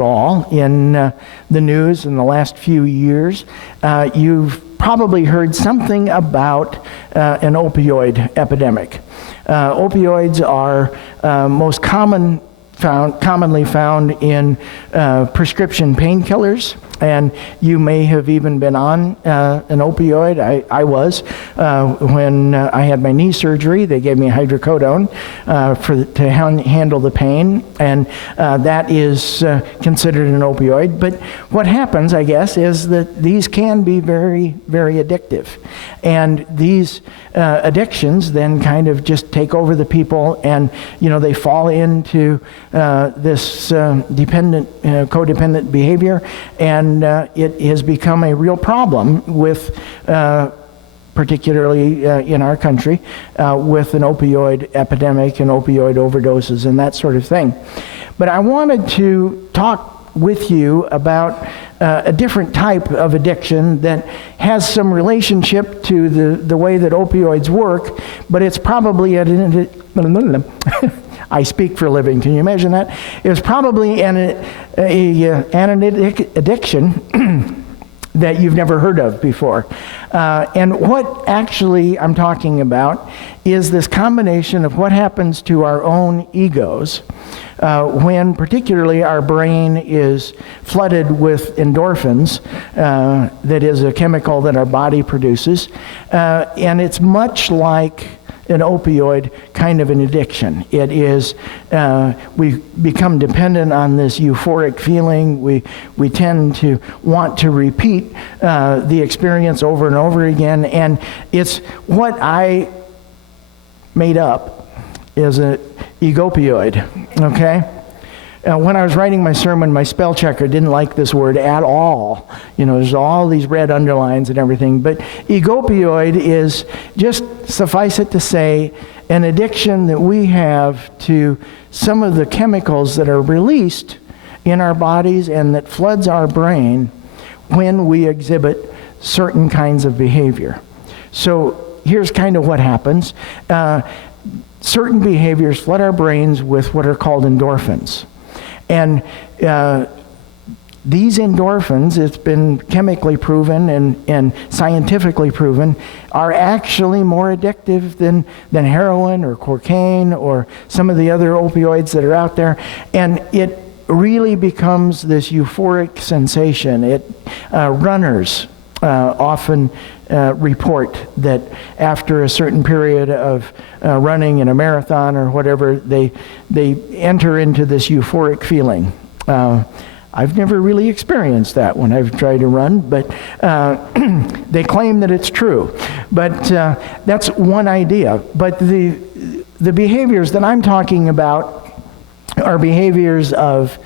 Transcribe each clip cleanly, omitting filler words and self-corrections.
all in the news in the last few years, you've probably heard something about an opioid epidemic. Opioids are most commonly found in prescription painkillers, and you may have even been on an opioid. I was. When I had my knee surgery, they gave me hydrocodone to handle the pain, and that is considered an opioid. But what happens, I guess, is that these can be very, very addictive. And these addictions then kind of just take over the people, and they fall into this codependent behavior, and it has become a real problem with, particularly in our country, with an opioid epidemic and opioid overdoses and that sort of thing. But I wanted to talk with you about a different type of addiction that has some relationship to the way that opioids work, but it's probably I speak for a living. Can you imagine that? It's probably an addiction that you've never heard of before. And what actually I'm talking about is this combination of what happens to our own egos when particularly our brain is flooded with endorphins, that is a chemical that our body produces, and it's much like an opioid kind of an addiction. It is, we become dependent on this euphoric feeling. We tend to want to repeat the experience over and over again, and it's what I made up is an egopioid, okay? When I was writing my sermon, my spell checker didn't like this word at all. There's all these red underlines and everything. But egopioid is, just suffice it to say, an addiction that we have to some of the chemicals that are released in our bodies and that floods our brain when we exhibit certain kinds of behavior. So here's kind of what happens. Certain behaviors flood our brains with what are called endorphins. And these endorphins, it's been chemically proven and scientifically proven, are actually more addictive than heroin or cocaine or some of the other opioids that are out there. And it really becomes this euphoric sensation. Runners often report that after a certain period of running in a marathon or whatever, they enter into this euphoric feeling. I've never really experienced that when I've tried to run, but they claim that it's true. But that's one idea. But the behaviors that I'm talking about are behaviors of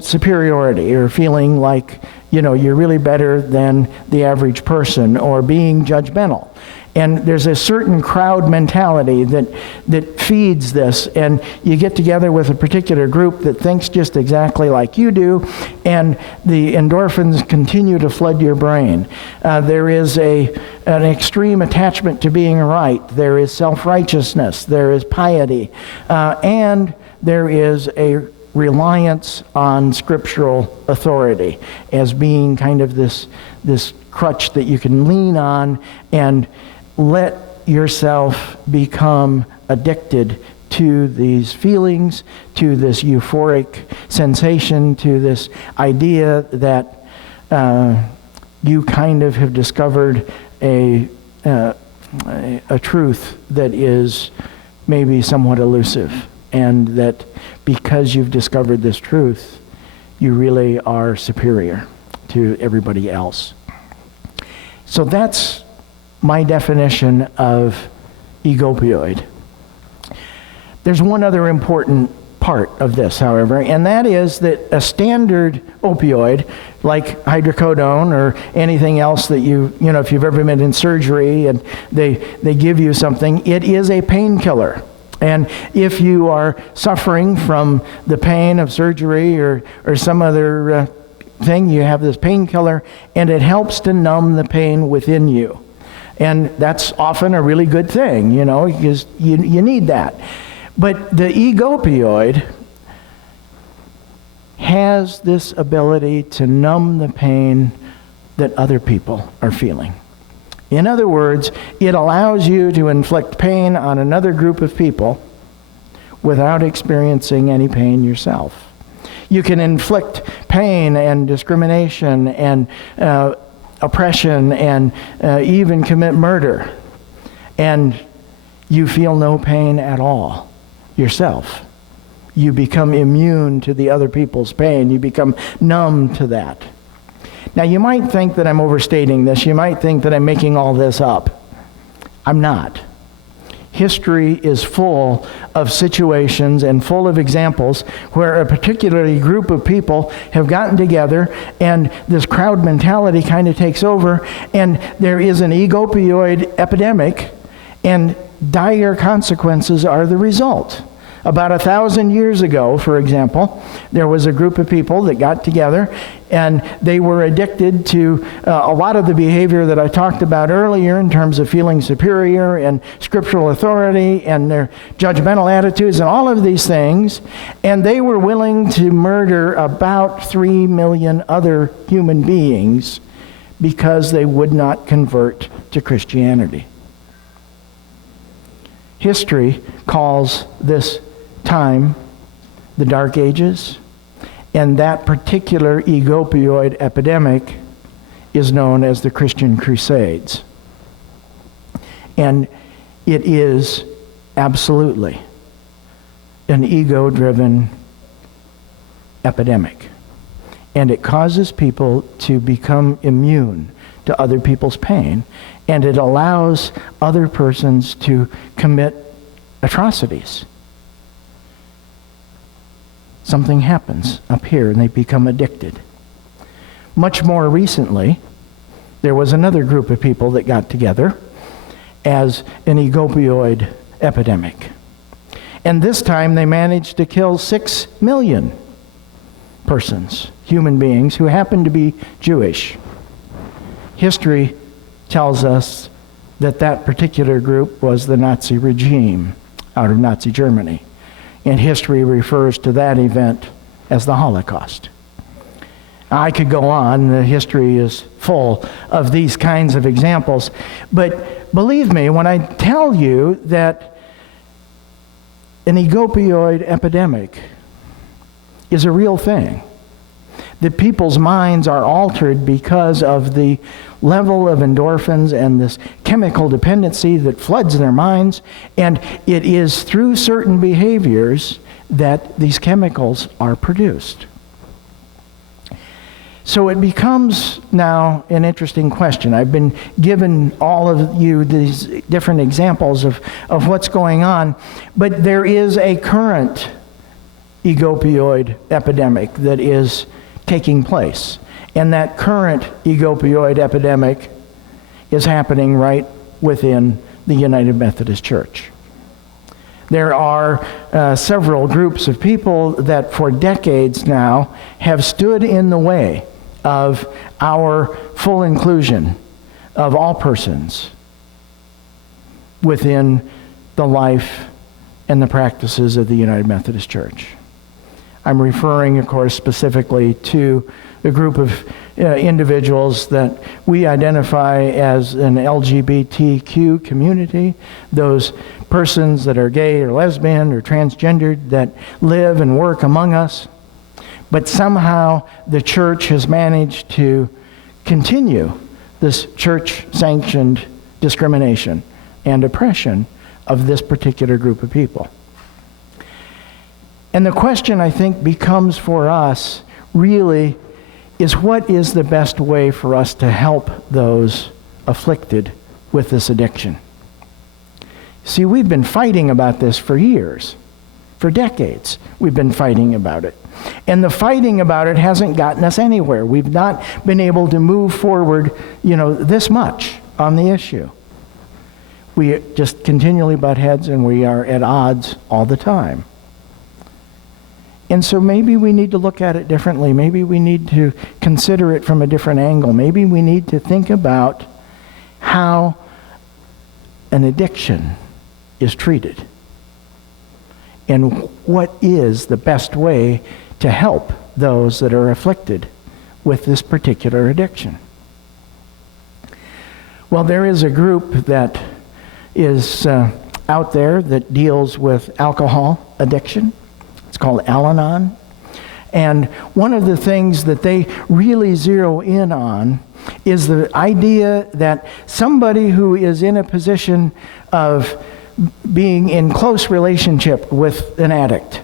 superiority, or feeling like you're really better than the average person, or being judgmental. And there's a certain crowd mentality that feeds this, and you get together with a particular group that thinks just exactly like you do, and the endorphins continue to flood your brain. There is an extreme attachment to being right. There is self-righteousness. There is piety. And there is a reliance on scriptural authority as being kind of this crutch that you can lean on and let yourself become addicted to these feelings, to this euphoric sensation, to this idea that you kind of have discovered a truth that is maybe somewhat elusive, and that because you've discovered this truth, you really are superior to everybody else. So that's my definition of egopioid. There's one other important part of this, however, and that is that a standard opioid, like hydrocodone or anything else that if you've ever been in surgery and they give you something, it is a painkiller. And if you are suffering from the pain of surgery or some other thing, you have this painkiller, and it helps to numb the pain within you. And that's often a really good thing, because you need that. But the egopioid has this ability to numb the pain that other people are feeling. In other words, it allows you to inflict pain on another group of people without experiencing any pain yourself. You can inflict pain and discrimination and oppression and even commit murder, and you feel no pain at all yourself. You become immune to the other people's pain. You become numb to that. Now, you might think that I'm overstating this. You might think that I'm making all this up. I'm not. History is full of situations and full of examples where a particular group of people have gotten together and this crowd mentality kind of takes over, and there is an ego-opioid epidemic, and dire consequences are the result. About 1,000 years ago, for example, there was a group of people that got together and they were addicted to a lot of the behavior that I talked about earlier in terms of feeling superior and scriptural authority and their judgmental attitudes and all of these things. And they were willing to murder about 3 million other human beings because they would not convert to Christianity. History calls this time the Dark Ages, and that particular ego-opioid epidemic is known as the Christian Crusades. And it is absolutely an ego-driven epidemic. And it causes people to become immune to other people's pain, and it allows other persons to commit atrocities. Something happens up here and they become addicted. Much more recently, there was another group of people that got together as an ego-opioid epidemic. And this time they managed to kill 6 million persons, human beings, who happened to be Jewish. History tells us that that particular group was the Nazi regime out of Nazi Germany. And history refers to that event as the Holocaust. I could go on. The history is full of these kinds of examples. But believe me when I tell you that an ego-opioid epidemic is a real thing. That people's minds are altered because of the level of endorphins and this chemical dependency that floods their minds, and it is through certain behaviors that these chemicals are produced. So it becomes now an interesting question. I've been given all of you these different examples of what's going on, but there is a current ego-opioid epidemic that is taking place. And that current ego-opioid epidemic is happening right within the United Methodist Church. There are several groups of people that for decades now have stood in the way of our full inclusion of all persons within the life and the practices of the United Methodist Church. I'm referring, of course, specifically to the group of individuals that we identify as an LGBTQ community, those persons that are gay or lesbian or transgendered that live and work among us. But somehow the church has managed to continue this church-sanctioned discrimination and oppression of this particular group of people. And the question, I think, becomes for us really is what is the best way for us to help those afflicted with this addiction? See, we've been fighting about this for years. For decades, we've been fighting about it. And the fighting about it hasn't gotten us anywhere. We've not been able to move forward, this much on the issue. We just continually butt heads and we are at odds all the time. And so maybe we need to look at it differently. Maybe we need to consider it from a different angle. Maybe we need to think about how an addiction is treated. And what is the best way to help those that are afflicted with this particular addiction? Well, there is a group that is out there that deals with alcohol addiction. It's called Al-Anon. And one of the things that they really zero in on is the idea that somebody who is in a position of being in close relationship with an addict,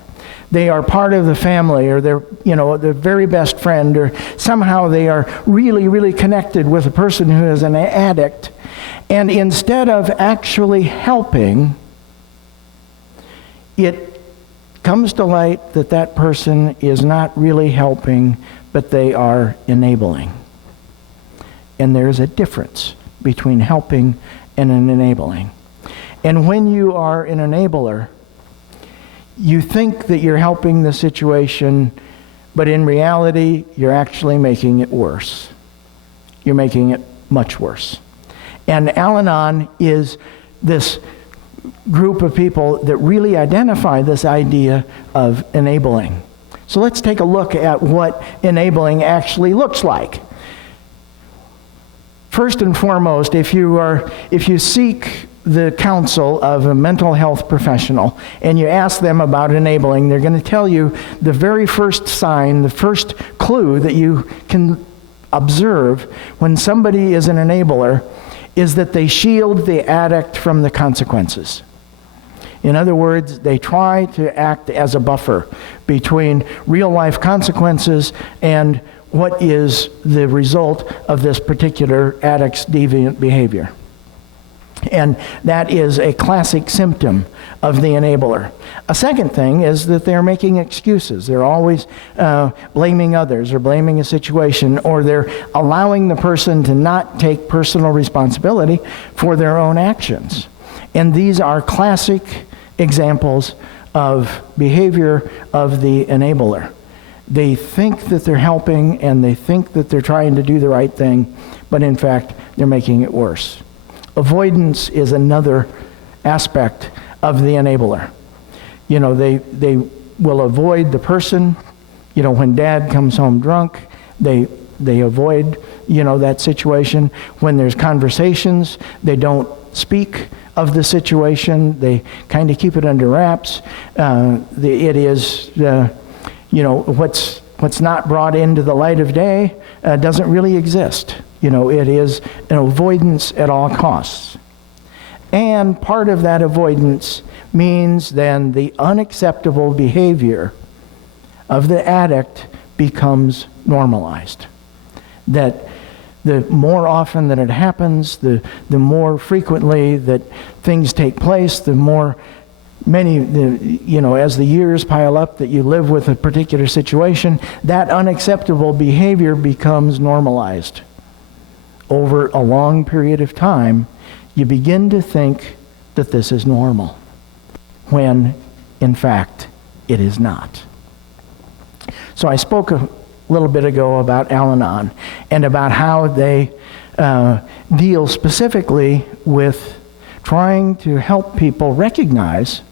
they are part of the family, or they're, their very best friend, or somehow they are really, really connected with a person who is an addict. And instead of actually helping, it comes to light that that person is not really helping, but they are enabling. And there's a difference between helping and an enabling. And when you are an enabler, you think that you're helping the situation, but in reality, you're actually making it worse. You're making it much worse. And Al-Anon is this group of people that really identify this idea of enabling. So let's take a look at what enabling actually looks like. First and foremost, if you seek the counsel of a mental health professional and you ask them about enabling, they're going to tell you the very first sign, the first clue that you can observe when somebody is an enabler is that they shield the addict from the consequences. In other words, they try to act as a buffer between real-life consequences and what is the result of this particular addict's deviant behavior. And that is a classic symptom of the enabler. A second thing is that they're making excuses. They're always blaming others or blaming a situation, or they're allowing the person to not take personal responsibility for their own actions. And these are classic examples of behavior of the enabler. They think that they're helping and they think that they're trying to do the right thing, but in fact, they're making it worse. Avoidance is another aspect of the enabler. They will avoid the person. When dad comes home drunk, they avoid, that situation. When there's conversations, they don't speak of the situation. They kind of keep it under wraps. It is, what's not brought into the light of day doesn't really exist. It is an avoidance at all costs. And part of that avoidance means then the unacceptable behavior of the addict becomes normalized. That the more often that it happens, the more frequently that things take place, the more as the years pile up that you live with a particular situation, that unacceptable behavior becomes normalized. Over a long period of time, you begin to think that this is normal, when, in fact, it is not. So I spoke a little bit ago about Al-Anon and about how they deal specifically with trying to help people recognize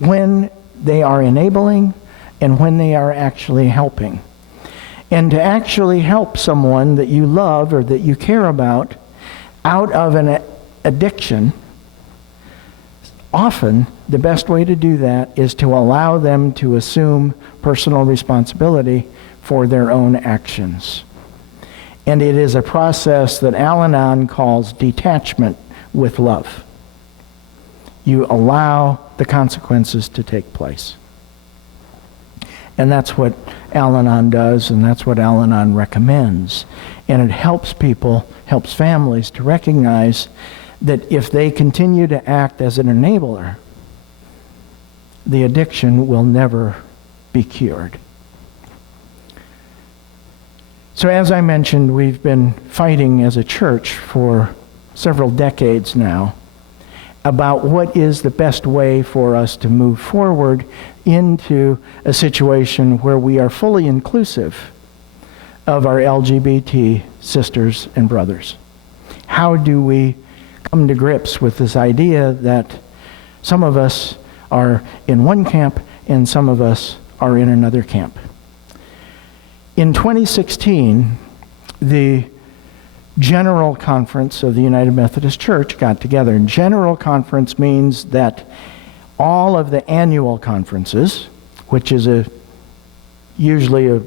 when they are enabling and when they are actually helping. And to actually help someone that you love or that you care about out of an addiction, often the best way to do that is to allow them to assume personal responsibility for their own actions. And it is a process that Al-Anon calls detachment with love. You allow the consequences to take place. And that's what Al-Anon does, and that's what Al-Anon recommends. And it helps people, helps families to recognize that if they continue to act as an enabler, the addiction will never be cured. So as I mentioned, we've been fighting as a church for several decades now about what is the best way for us to move forward into a situation where we are fully inclusive of our LGBT sisters and brothers. How do we come to grips with this idea that some of us are in one camp and some of us are in another camp. In 2016, the General Conference of the United Methodist Church got together. And General Conference means that all of the annual conferences, which is usually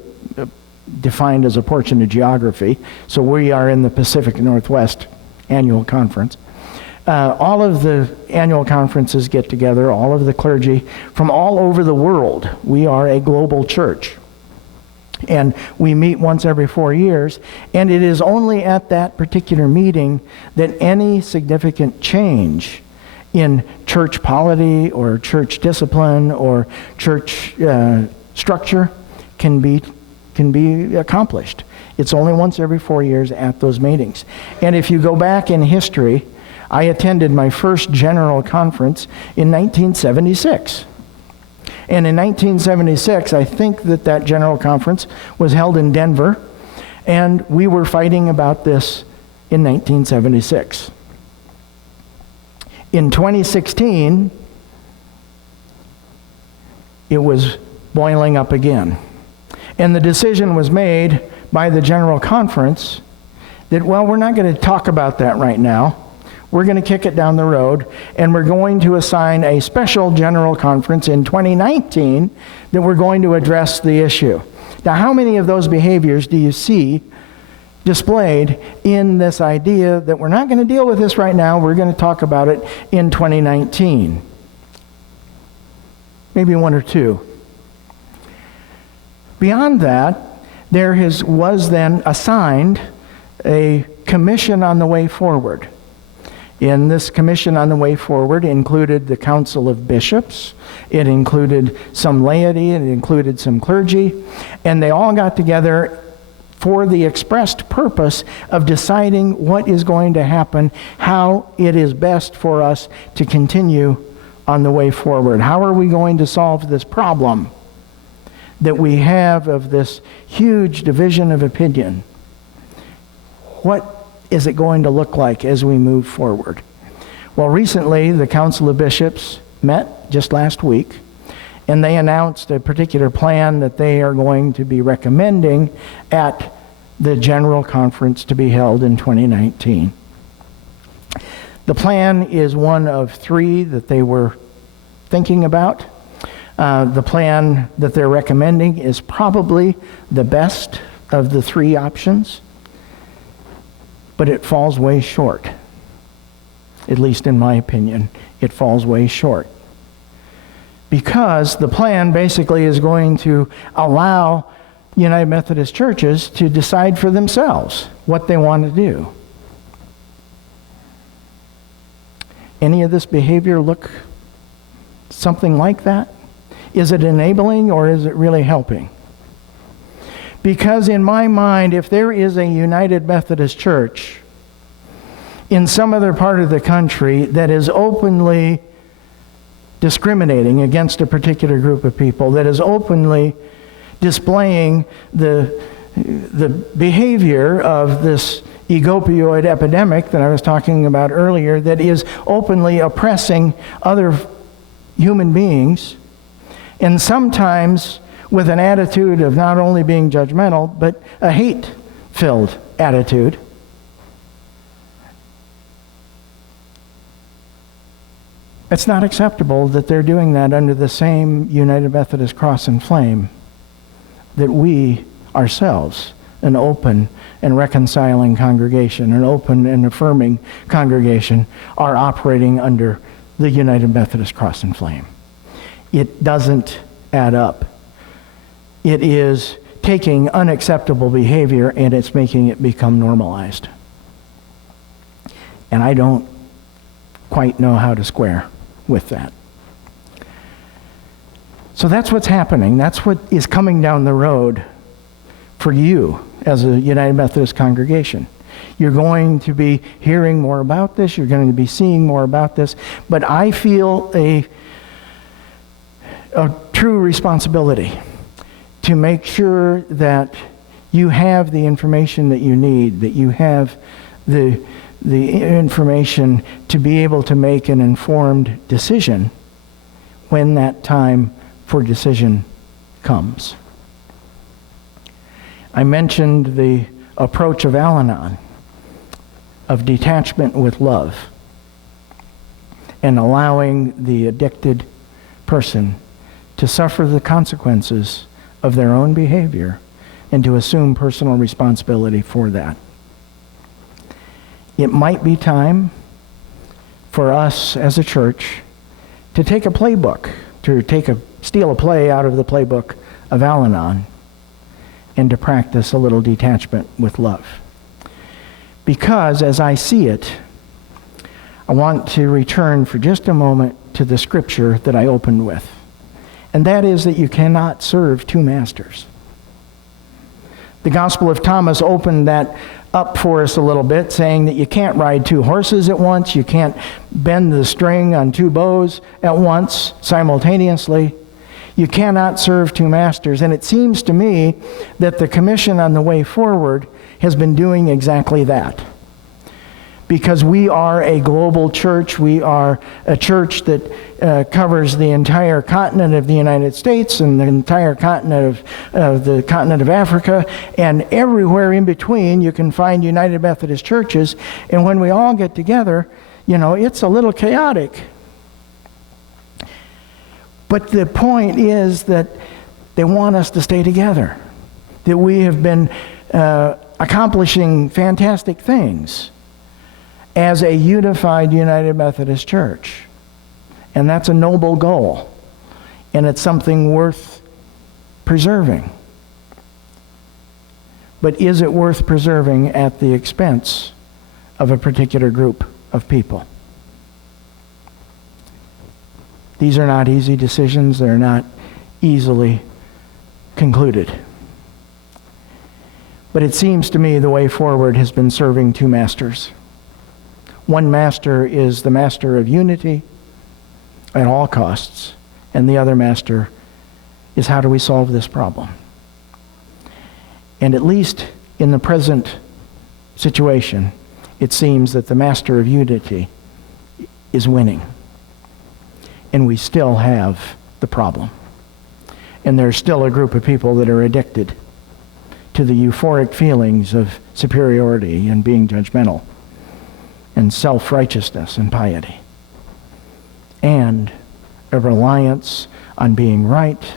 defined as a portion of geography, so we are in the Pacific Northwest annual conference. All of the annual conferences get together, all of the clergy from all over the world. We are a global church. And we meet once every 4 years, and it is only at that particular meeting that any significant change in church polity or church discipline or church structure can be accomplished. It's only once every 4 years at those meetings. And if you go back in history, I attended my first general conference in 1976. And in 1976, I think that general conference was held in Denver, and we were fighting about this in 1976. In 2016, it was boiling up again. And the decision was made by the General Conference that, well, we're not going to talk about that right now. We're going to kick it down the road, and we're going to assign a special General Conference in 2019 that we're going to address the issue. Now, how many of those behaviors do you see displayed in this idea that we're not going to deal with this right now, we're going to talk about it in 2019? Maybe one or two. Beyond that, there was then assigned a commission on the way forward. In this commission on the way forward included the Council of Bishops, it included some laity, it included some clergy, and they all got together for the expressed purpose of deciding what is going to happen, how it is best for us to continue on the way forward. How are we going to solve this problem that we have of this huge division of opinion? What is it going to look like as we move forward? Well, recently the Council of Bishops met just last week, and they announced a particular plan that they are going to be recommending at the General Conference to be held in 2019. The plan is one of three that they were thinking about. The plan that they're recommending is probably the best of the three options, but it falls way short. At least in my opinion, it falls way short. Because the plan basically is going to allow United Methodist churches to decide for themselves what they want to do. Any of this behavior look something like that? Is it enabling or is it really helping? Because in my mind, if there is a United Methodist Church in some other part of the country that is openly discriminating against a particular group of people, that is openly displaying the behavior of this egopioid epidemic that I was talking about earlier, that is openly oppressing other human beings, and sometimes with an attitude of not only being judgmental, but a hate-filled attitude. It's not acceptable that they're doing that under the same United Methodist cross and flame that we ourselves, an open and reconciling congregation, an open and affirming congregation, are operating under the United Methodist cross and flame. It doesn't add up. It is taking unacceptable behavior and it's making it become normalized. And I don't quite know how to square with that. So that's what's happening. That's what is coming down the road for you as a United Methodist congregation. You're going to be hearing more about this. You're going to be seeing more about this. But I feel a true responsibility to make sure that you have the information that you need, that you have the information to be able to make an informed decision when that time for decision comes. I mentioned the approach of Al-Anon, of detachment with love, and allowing the addicted person to suffer the consequences of their own behavior and to assume personal responsibility for that. It might be time for us as a church to take a playbook, steal a play out of the playbook of Al-Anon and to practice a little detachment with love. Because as I see it, I want to return for just a moment to the scripture that I opened with. And that is that you cannot serve two masters. The Gospel of Thomas opened that up for us a little bit, saying that you can't ride two horses at once, you can't bend the string on two bows at once, simultaneously. You cannot serve two masters. And it seems to me that the Commission on the Way Forward has been doing exactly that. Because we are a global church, we are a church that covers the entire continent of the United States and the entire continent of the continent of Africa, and everywhere in between you can find United Methodist churches. And when we all get together, it's a little chaotic. But the point is that they want us to stay together, that we have been accomplishing fantastic things as a unified United Methodist Church. And that's a noble goal. And it's something worth preserving. But is it worth preserving at the expense of a particular group of people? These are not easy decisions. They're not easily concluded. But it seems to me the way forward has been serving two masters. One master is the master of unity at all costs, and the other master is how do we solve this problem? And at least in the present situation, it seems that the master of unity is winning. And we still have the problem. And there's still a group of people that are addicted to the euphoric feelings of superiority and being judgmental and self-righteousness and piety, and a reliance on being right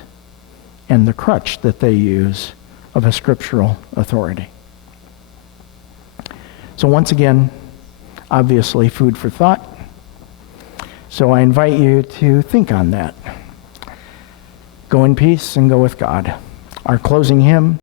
and the crutch that they use of a scriptural authority. So once again, obviously food for thought. So I invite you to think on that. Go in peace and go with God. Our closing hymn